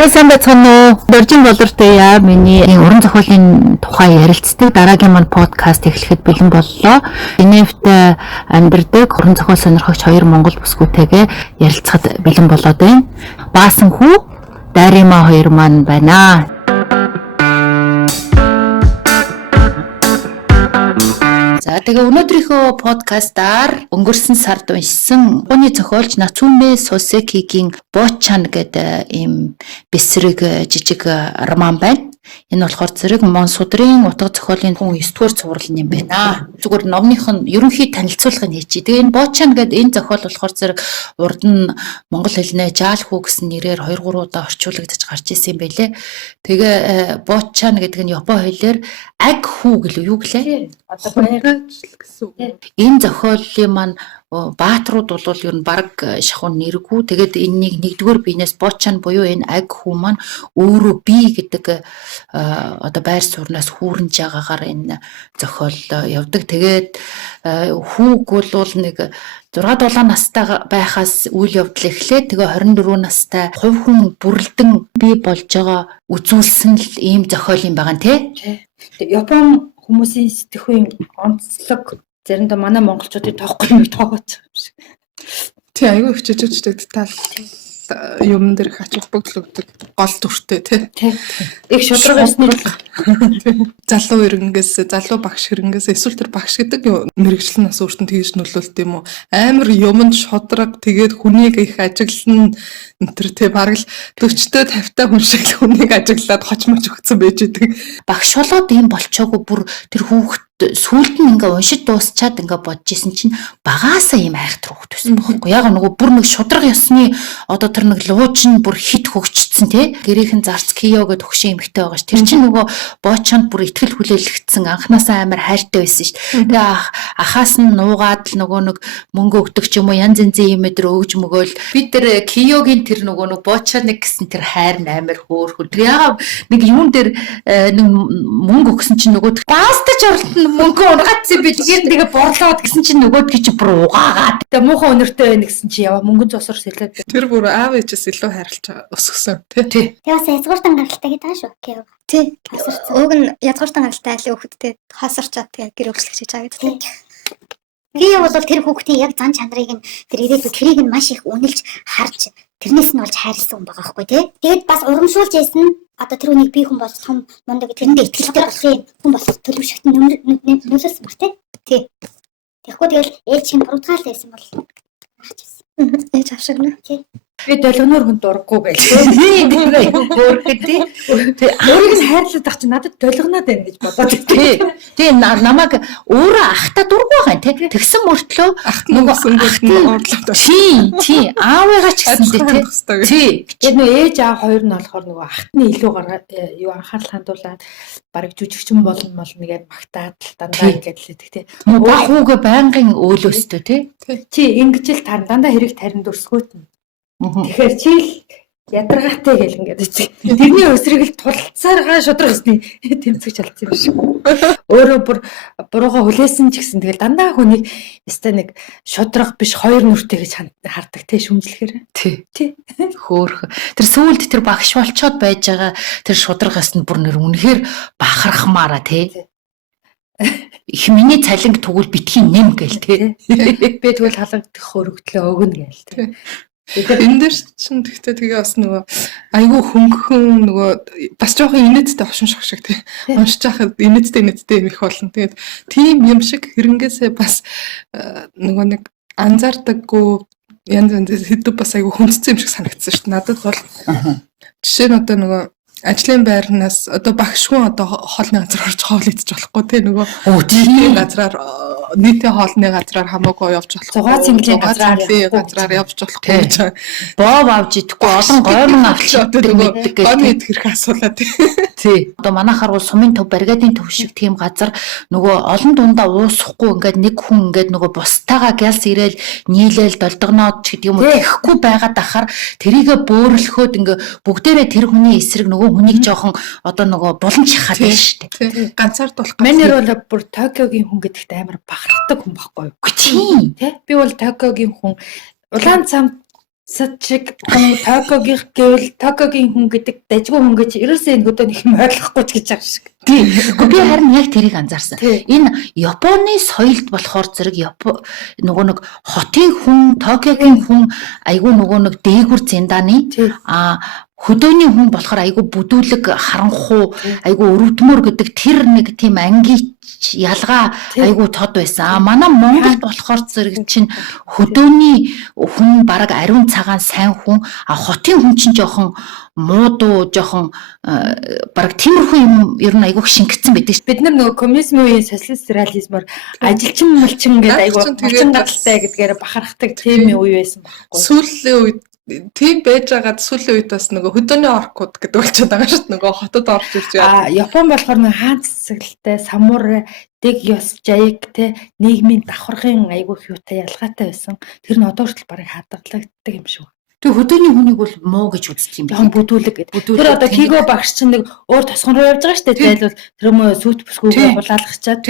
Сайн байцгаана уу? Дөржин болортой яа миний уран зохиолын тухай ярилцдаг дараагийн маань подкаст эхлэхэд бэлэн боллоо. Энэвт амьдардаг уран зохиол сонирхогч хоёр монгол бүсгүйтэйгээ ярилцахад бэлэн болоод байна. Баасан хүү Дарима хоёр маань байна. За тэгээ өнөөдрийнхөө подкастаар өнгөрсөн сард уншсан Японы зохиолч Нацуме Сосекигийн Бочан гэдэг ийм бэсрэг жижиг роман байна. Энэ болохоор зэрэг Монсудрын утга зохиолын 9-р цуврал юм байна. Зүгээр номных нь ерөнхий танилцуулгыг хийчихье. Тэгээ энэ Бочан гэдэг энэ зохиол болохоор зэрэг урд нь монгол хэлнээ жаал хүү гэсэн нэрээр 2-3 удаа орчуулагдаж гарч ирсэн юм байлээ. Тэгээ Бочан гэдэг нь Япон хэлээр аг хүү гэлээ юу гэлээ? Одоо байгаач гэсэн. Энэ зохиолын маань баатрууд бол ер нь баг шахуун нэргүй. Тэгээд энэнийг нэгдүгээр биенээс Бочан буюу энэ аг хүү маань өөрөө би гэдэг одоо байр суурнаас хүүрнж байгаагаар энэ зохиол явдаг. Тэгээд хүүг бол нэг 6-7 настай байхаас үйл явдал эхлээд тэгээ 24 настай хувь хүн бүрэлдэн бий болж байгаа үзүүлсэн л ийм зохиол юм байгаа нэ. Япон хүмүүсийн сэтгэхүйн онцлог заримдаа манай монголчуудын тоохгүй нэг тоогооч юм шиг. Тий, айгүй их жижигчдэг деталь юм дээр их ач холбогдол өгдөг гол дүртэй тий. Их шудраг байсны залуу ирэнгээс залуу багш ирэнгээс эсвэл тэр багш гэдэг мэрэгчлэн нас өөртөө тэгж нөлөөлт юм уу? Амар юмд шудраг тэгээд хүнийг их ажиглан тэр тий бараг л 40-тэй 50-тай хүн шиг хүнийг ажиглаад хочмож өгсөн байж идэг. Багш болоод ийм болчоогүй бүр тэр хүүхд сүүлд нь ингээ уншиж дуусчаад ингээ бодож исэн чинь багаасаа ийм айхтар хөвгт байсан байхгүй. Яг нөгөө бүр нэг шудраг ёсны одоо тэр нэг луучин бүр хит хөгжчихсэн тий. Гэрийнхэн зарц Кио гэдэг хөгшин эмэгтэй байгаа ш. Тэр чинь нөгөө Бочанд бүр итгэл хүлээлгдсэн анханасаа амар хайртай байсан ш. Тэгээ ахаас нь нуугаад л нөгөө нэг мөнгө өгдөг ч юм уу янз янзын юм өдр өгж мөгөөл бид тэр Киогийн тэр нөгөө нэг Бочаныг гэсэн тэр хайр амар хөөрхөн. Тэр яагаад нэг юун дээр нэг мөнгө өгсөн чинь нөгөө пастаж орлоо мөнгө ургацсан би тэгээд борлоод гэсэн чинь нөгөөдгий чи бүр угаагаад тэгээ муухай өнөртэй байна гэсэн чи яваа мөнгөн зосор сэлээд тэр бүр аав ээжээс илүү хайрлаж өсгсөн тий. Тэгээс язгууртан гаралтай гэдэг шүү. Тий. Уг нь язгууртан гаралтай айлын хүүхэдтэй хасарчаад тэгээ гэр өгчлөх хийж байгаа гэдэг. Би бол тэр хүүхдийн яг зан чанарыг нь тэр ирээдүйд тэрийг нь маш их үнэлж харж тэрнээс нь болж хайрлсан хүн байгаа байхгүй тий. Тэгээд бас урамшуулж яйсан одоо тэр үнийг би хүн бол том мундаг тэрэндээ итгэлтэй болохын хүн бол төлөвшөлт нөлөөлсөн баг тий. Тэгэхгүй тэгэл ээж чинь буруугаал байсан бол ээж авшигна тий. Би долгоноор хүн дурггүй байл. хөөрхөд тий. Өөрийг нь хайрлаад ах чи надад долгоноод байна гэж бодоод тий. Тэгээ намайг өөрөө ахта дургүй байгаа тий. Тэгсэн мөртлөө нөгөө уурлаад тий. Аавыгаа ч гэсэн тий. Тий. Тэгээд нөгөө ээж аав хоёр нь болохоор нөгөө ахтны илүү гаргаад юу анхаарал хандуулаад бараг жүжигчин болно нэг магтаад дандаа ингэж л тий. Баг хүүгээ байнгын өөлөөстэй тий. Чи ингэж л дандаа хэрэг тарин дүрсгөөтнө. Тэгэхээр чи л ядаргаатай гэл ингээд тэрний өсрийг л тулцааргаа шудраг өсний тэмцэж алдсан юм шиг. Өөрөө бүр бурууга хүлээсэн ч гэсэн тэгэл дандаа хүнийг өстой нэг шудраг биш хоёр нүртэй гэж хардаг тий шүмжлэхээр. Тий. Хөөх. Тэр сүүлд тэр багш болчоод байж байгаа тэр шудрагаас нь бүр нэр үнэхээр бахархмаараа тий. Их миний цалинг тэгвэл битгий нэм гээл тий. Би тэгвэл халагдах хөрөгдлөө өгнө гээл тий. Энэ дээр чинь тэгтээ тэгээ бас нөгөө айгүй хөнгөн нөгөө бас жоохон инээдтэй хошин шог шиг тий. Уншиж байхад инээдтэй юм их болно. Тэгээд тийм юм шиг хэрэгнээсээ бас нөгөө нэг анзаардаггүй янз янз хэдүү бас айгүй хүндсэн юм шиг санагдсан шүү дээ. Надад бол жишээ нь одоо нөгөө ажлын байрнаас одоо багш хүн одоо хоолны газар орж хоол идэж болохгүй тий нөгөө тийм газраар нийтийн хоолны газраар хамаагүй явж болох. Зугаа цэнгэлийн газраар явж болохгүй гэж байгаа. Боов авч идэхгүй олон гоймон авч одоо нөгөө гоймон идэх хэрэг асуулаа тий. Одоо манайхаар бол сумын төв баригадын төв шиг тийм газар нөгөө олон дундаа уусахгүй ингээд нэг хүн ингээд нөгөө бустайгаа гялс ирээл нийлээл долдогноод ч гэдэг юм уу тэгэхгүй байгаад ахаар тэрийгэ бөөрөлхөөд ингээд бүгдээрээ тэр хүний эсрэг нөгөө хүнийг жоохон одоо нөгөө булан шахаад байна шүү дээ. Ганцаардуулах. Манайр бол бүр Токиогийн хүн гэдэгт амар бахархдаг хүн байхгүй юу? Тийм тий. Би бол Токиогийн хүн улаан цамд чиг хүн Токиогийн хүн гэдэг дажгүй хүн гэж ерөөсөө энэ хөдөөний юм ойлгохгүй ч гэж байгаа шиг. Тийм. Гэхдээ би харин яг тэрийг анзаарсан. Энэ Японы соёлд болохоор зэрэг нөгөө нэг хотын хүн, Токиогийн хүн айгүй нөгөө нэг дээгүр зэндааны хөдөөний хүн болохоор айгүй бүдүүлэг харанхуу, айгүй өрөвдмөр гэдэг тэр нэг тийм ангийн ялгаа айгүй тод байсан. Манай Монголд болохоор зэрэг чинь хөдөөний хүн бараг ариун цагаан сайн хүн, хотын хүн чинь жоохон муудуу, жоохон бараг тиймэрхүү юм ер нь айгүй шингэцсэн байдаг шүү. Бид нар нөгөө коммунизм үеийн социалист реализмаар ажилчин малчин гэдэг айгүй малчин гадалтай гэдгээр бахархдаг тийм үе байсан байхгүй. Сүүлийн үед тийм байж байгаад сүүлийн үед бас нөгөө хөдөөний оркууд гэдэг болчиход байгаа шүү дээ. Нөгөө хотод орж ирж байгаа. Япон болохоор нэг хаан цэцэглэлтэй, самурай, дэг ёс жаяг те нийгмийн давхаргын айгүй хьютай ялгаатай байсан. Тэр нь одоо хүртэл барыг хадгалагддаг юм шиг. Тэг хөдөөний хүнийг бол муу гэж үздэг юм байна. Бүдүүлэг гэдэг. Тэр одоо Киго багш чинь нэг өөр тосгон руу явж байгаа шүү дээ. Зайлвал тэр мөө сүт бүсгүйгээ хулаалгачаад.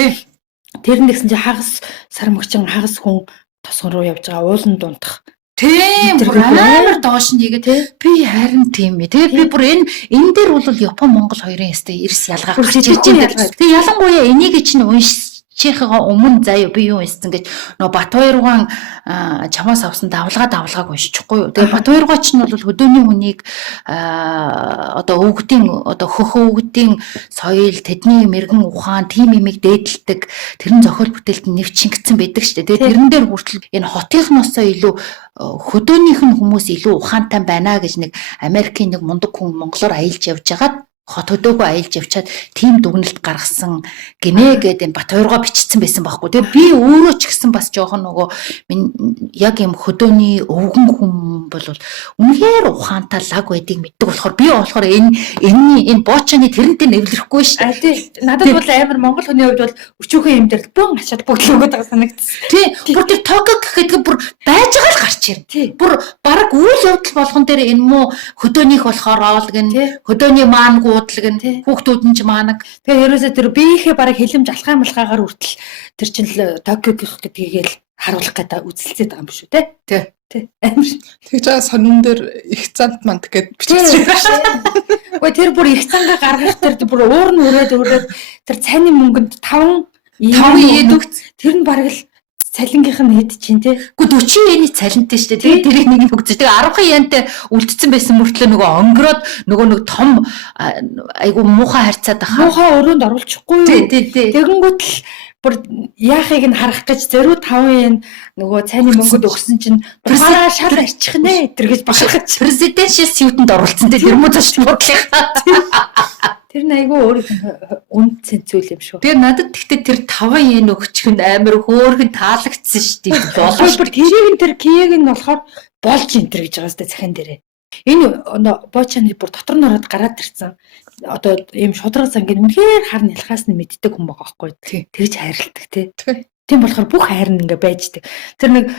Тэр нь гэсэн чинь хагас сармагчин хагас хүн тосгон руу явж байгаа уулан дундах. Тийм амар доош нь игээд би харин тийм ээ. Тэгээ би бүр энэ дээр бол Япон Монгол хоёрын ястай эрс ялгаа гарч ирж байгаа. Тэгээ ялангуяа энийг чинь уншчихгаа өмнө заяа би юу хэлсэн гэж нөө Батбаяр чамаас авсан давлгааг уншчихгүй юу. Тэгээ Батбаяр чинь бол хөдөөний хүнийг одоо хөхөө өвгдийн соёл, тэдний мэрэгэн ухаан, тим имийг дээдэлдэг тэрэн зохиол бүтээлд нэвч шингэсэн байдаг шүү дээ. Тэгээ тэрэн дээр хүртэл энэ хотынхноосоо илүү хөдөөнийх нь хүмүүс илүү ухаантай байна гэж нэг Америкийн нэг мундаг хүн монголоор аялж явж байгаад хот хөдөөгөө аялж явчаад тийм дүгнэлт гаргасан гинэ гэдэг энэ Батбаяр бичсэн байсан байхгүй. Тэгээ би өөрөө ч гэсэн бас жоохон нөгөө яг юм хөдөөний өвгөн хүн бол үнэхээр ухаантай лаг байдгийг мэддэг болохоор би болохоор энэ боочны тэрнтэй нэвлэрэхгүй шүү дээ. Надад бол амар монгол хүний хувьд бол өчүүхэн юм дээр бөн ачаад бүгдлөөгээд байгаа санагдсан. Тий. Бүр тэр Токио гэхэд бүр байж байгаа л гарч ирнэ. Бүр бараг үйл явдал болгон дээр энэ муу хөдөөнийх болохоор оолгэн хөдөөний маань хүүхдүүд нь ч маанаг. Тэгээ ерөөсөө тэр биеийнхээ бараг хилэмж алхаа малгаагаар үртэл тэр чинь л Токио гэх гэдгийг л харуулах гэдэг үзэлцээд байгаа юм шүү те. Тий. Тэгж байгаа сонин дээр их цант манд гэд бичсэн шүү. Ой тэр бүр их цангаа гаргах тэр бүр уур нь өрөөд тэр цайны мөнгөнд 5 иэд өгц. Тэр нь бараг л цалингийнх нь хэд чинь те. Гэхдээ 40 иений цалинтай шүү дээ. Тэгээ тэрийг нэг нь өгч. Тэгээ 10 янтай үлдсэн байсан мөртлөө нөгөө онгороод нөгөө нэг том айгу муухай харьцаад байгаа. Муухай өрөөнд оруулчихгүй юу? Тэгэнгүүт л бүр яахыг нь харах гэж 05 yen нөгөө цайны мөнгөд өгсөн чинь бараа шал арчих нэ тэр гэж бахархаж президеншил сьютэнд оруулсан те тэр муу заш бодлоо. Тэр нь айгүй өөрийнх үнд цэнцүүл юм шүү. Тэгээ надад тэгтээ тэр 5 yen өгчих нь амар хөөргөн таалагдсан шүү дээ. Боловч тэрийг тэр кияг нь болохоор болж энтер гэж байгаа сте захин дээрээ. Энэ боочны бүр дотор нь ороод гараад ирсэн. Одоо ийм шудраг зангийн үнэхээр хар нялхаас нь мэддэг хүн байгаа байхгүй. Тэгж хайрладаг тий. Тийм болохоор бүх хайр нь ингээ байждаг. Тэр нэг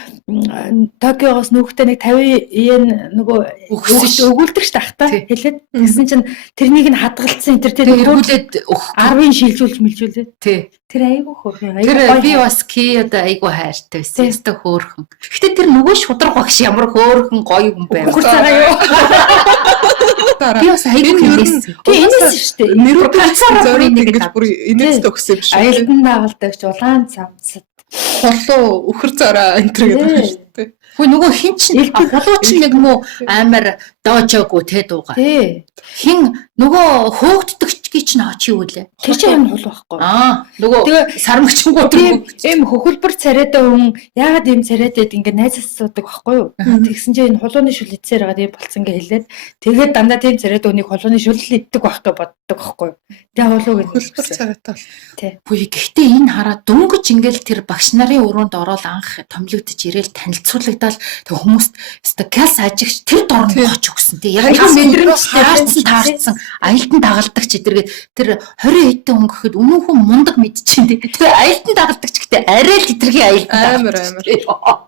Токиогоос нүүхтэй нэг 50 yen нөгөө өгүүлдэг ш тахта хэлээд тэгсэн чинь тэрнийг нь хадгалсан тэр эргүүлээд 10-ын шилжүүлж мэлжүүлээд тий. Тэр айгүй хөөрхөн. Тэр би бас кияд айгүй хайртай байсан. Өстө хөөрхөн. Гэтэ тэр нөгөө шудраг багш ямар хөөрхөн гоё хүн байв. Хурц байгаа юу? Би бас айгүй хэлсэн. Тий энэс шүү дээ. Нэрүүд зориг ингэж бүр инээдтэй өгсөн юм шиг. Аялдан дагалдагч улаан цамцад холоо өхөр цараа энтер гэдэг байна шүү дээ. Хөөе нөгөө хин ч холооч нэг муу амар доожоогүй те дуугаа. Хин нөгөө хөөгддөгч чи очив үлээ. Тэр чинь юм хол байхгүй. Нөгөө сармагчгүй ийм хөхөлбөр царайтай хүн яагаад ийм царайтай ингэ найзаас асуудаг байхгүй юу? Тэгсэн чинь энэ хулууны шүл идсээр байгаа юм болцсон гэ хэлээд тэгээд дандаа тийм царайтай хүнийг хулууны шүл иддэг байх гэж боддог байхгүй юу? Тэгээ хулууг нь хөхөлбөр царайтай бол. Тий. Хөөе гэхдээ энэ хараад дөнгөж ингээл тэр багш нарын өрөөнд ороод анх томилогдож ирээл танилцуулагдал тэг хүмүүст өстө кас ажигч тэр дорн гоч өгсөн тий. Яг мэдрэмжтэй таарсан аялдан дагалдагч эдэргээд тэр 20 хэдэн хүн гэхэд үнэнхэн мундаг мэдчихээн тий. Тэр аялдан дагалдагч гэдэг арай л эдэрхий аялдан амар.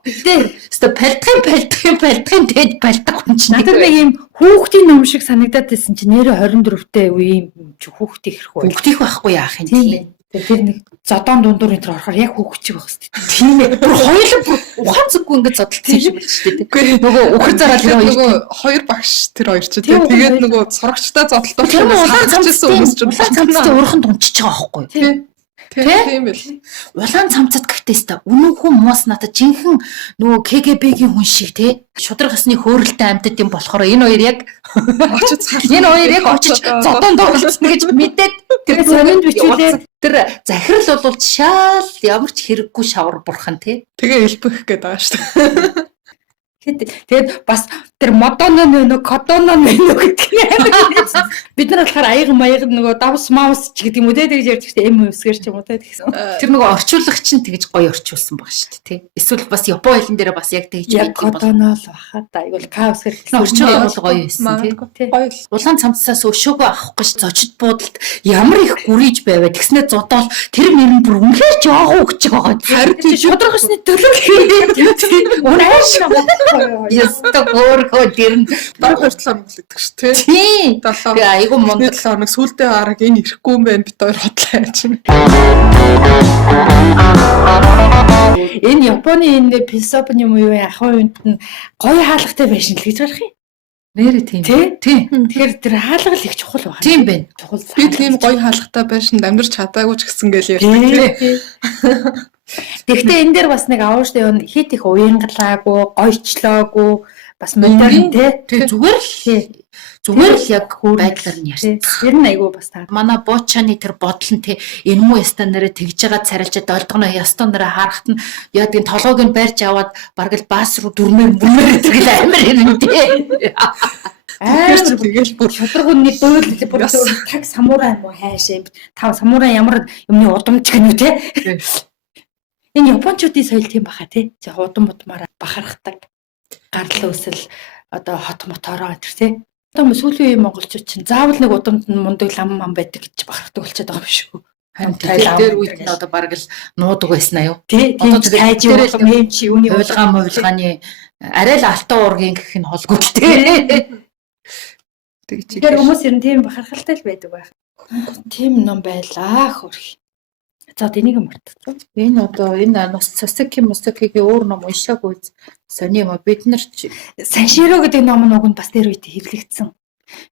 Тий. Өстө палтхын тэгэд палтах хүн чинь надад нэг юм хүүхдийн ном шиг санагдаад байсан чинь нэрээ 24-тэй үе юм хүүхдийн хэрэг үү? Хүүхдийн байхгүй яах юм тий. Тэр нэг зодон дундуур энэ орохоор яг хүүхчиг байх хэвчээ. Тийм ээ. Хоёулаа ухаан зүггүй ингэж зодтолсон юм байна шүү дээ. Нөгөө өхөр зараад нөгөө хоёр багш тэр хоёр ч тэгээд нөгөө сурагчдаа зодтолтол улаан цамцтай өөрхөн дунчиж байгаа байхгүй. Тийм байл. Улаан цамцад гэхдээ үнэнхэн муус надад жинхэнэ нөгөө КГБ-гийн хүн шиг те шудраг хасны хөөрөлтэй амьтад юм болохоор энэ хоёр яг очиж цааш. Энэ хоёр яг очиж зодон тоглосон гэж мэдээд тэр сонинд бичүүлээд тэр захирал бол шаал ямар ч хэрэггүй шавар бурхан те. Тэгээ элбэх гээд байгаа шүү дээ. Тэгээд бас тэр модоно нөө кодоно нөө гэдэг нь бид нар болохоор аяга маяг нөгөө давс маус ч гэдэг юм уу те тэгж ярьж штэ эм үсгэр ч юм уу те тэгсэн. Тэр нөгөө орчуулагч нь тэгж гоё орчуулсан баг шүү дээ те. Эсвэл бас япон хэлэн дээр бас яг тэгж яг кодоно л бахад айгуул ка үсгэр орчуулга бол гоё байсан те. Улаан цамцаас өшөөгөө авах гэж зочид буудалд ямар их гүрийж байваа тэгснээр зодоол тэр нэр нь бүр үнэхээр ч яагуу өгч байгаа. Харин шудраг хасны төлөв хийгээд үнэхээр яста гоорхоо дэрн баг 2 хоног л гэдэг шүү дээ. Тийм. 7 айгу мундаг 7 хоног сүүлдээ арга энэ ирэхгүй юм байна бид хоёр хотлоо яаж юм. Энэ Японы энэ философи юм уу ахын үнд нь гоё хаалгатай байшин л гэж гарах юм. нэрээ тийм. Тийм. Тэгэхээр тэр хаалга л их чухал байна. Тийм байна. Чухал. Би тийм гоё хаалгатай байшинд амьдарч чадаагүй ч гэсэн гээл ярьдаг тийм. Тэгэхдээ энэ дээр бас нэг авууштай юу хит их уянгалаагүй, гойчлоогүй бас модерн тий зүгээр л яг хөөр байдлаар нь ярьсан. Тэр нь айгүй бас таа. Манай Бочаны тэр бодол нь тий энэ муу стандараа тэгж байгаа царилжаад олдгоно ястонороо харахад нь яа тийм толгойг нь барьж аваад бараг л баас руу дүрмээр гэдэг л амар юм тий. Тэгэл бүр шудрагны дөөлөл бүр таг самурай юм уу хайшаа. Тав самурай ямар юмны удамж гэнэ тий. Энэ японочдын соёл тийм баха тий. За удам удмаараа бахархдаг. Гарлал өсөл одоо хот мотороо тэр тий. Одоо сүүлийн үеийн монголчууд чинь заавал нэг удамд мундаг лам мам байдаг гэж бахархдаг болчиход байгаа юм шүү. Харин тэр үед нь одоо бараг л нуудаг байсан аа юу. Тий. Одоо хайж юм юм чи юуны улгааны арай л алтан уургийн гэх нь холгүй л тий. Тэгэхээр хүмүүс ер нь тийм бахархалтай л байдаг байх. Тийм ном байлаа хөрх. За тэнийг мартчихсан. Энэ одоо энэ Сосеки Мосекигийн өөр ном уншаагүй сони юм бид нар Санширо гэдэг ном нь уг нь бас тэр үед хэвлэгдсэн.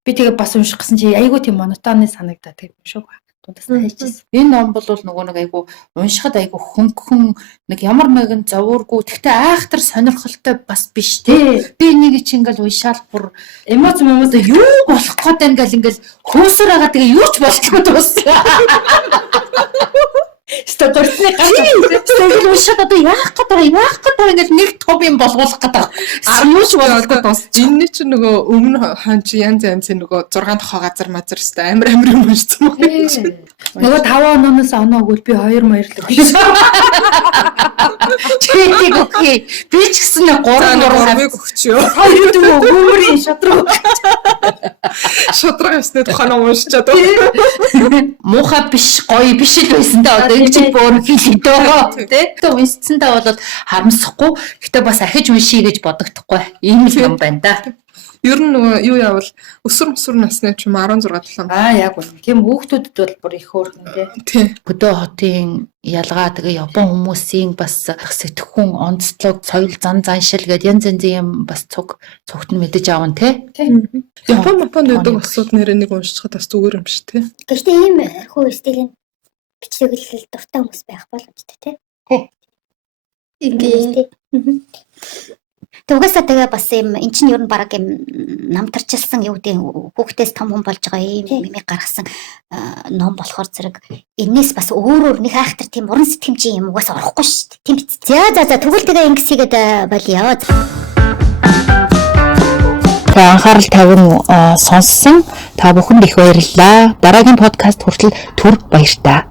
Би тэгээ бас унших гэсэн чи айгүй тийм монотонны санагдаад тийм шүү. Дундаас хайчихсан. Энэ ном бол нөгөө нэг айгүй уншихад айгүй хөнгөн нэг ямар нэгэн зовооргүй тэгтээ айхтар сонирхолтой бас биш тий. Би энийг чи ингээл уншаал бүр эмоц юу болох гээд ингээл хөөсөр байгаа тэгээ юу ч болохгүй дууссан. Стогорсны гал уншаад одоо яах гэдэг ингээл нэг топ юм болгох гэдэг. Юу ч болохгүй дууссан. Энэ чинь нөгөө өмнө хон чи янз янзын нөгөө 6 дахь газар мазар өстэй амар юм уншсан байна. Нөгөө 5 ононоос оноо өгвөл би 2 маяр л өгсөн. Чийтиг өгье. Би ч гэсэн 3 өгчөө. Хоёр дүү өгөөрийн шудраг. Шудраг өснө тухайн уншчаад. Муухай биш, гоё биш л байсан да одоо ингэж бүр хэлээ тий. Тэгээ уншсандаа бол харамсахгүй. Гэтэ бас ахиж уншия гэж бодогдохгүй. Ийм л юм байна да. Ер нь нөгөө юу яавал өсвөр насны ч юм 16 7. Яг үнэ. Тийм хүүхдүүдэд бол бүр их хөөрхөн тий. Хөдөө хотын ялгаа тэгээ Япон хүмүүсийн бас сэтгхүүн онцлог, соёл заншил гэдэг янз янзын юм бас цогт нь мэдэж аавн тий. Японд байдаг усуд нэрээ нэг уншчихад бас зүгээр юм шиг тий. Гэхдээ ийм хөө стилийн бичрэглэл дуртай хүмүүс байх боломжтой тий. Ингээд Тугасаа тэгээ бас юм эн чинь ер нь баг юм намтарчилсан юу гэдэг хүүхдээс том хүн болж байгаа юм гаргасан ном болохоор зэрэг энэс бас өөр нэг айхтар тийм уран сэтгэмжийн юм угаасаа орохгүй шүү дээ. Тийм биз. За тэгвэл тэгээ ингэсгээд болио. За анхаарал тавин сонссон та бүхэнд их баярлалаа. Дараагийн подкаст хүртэл түр баярлалаа.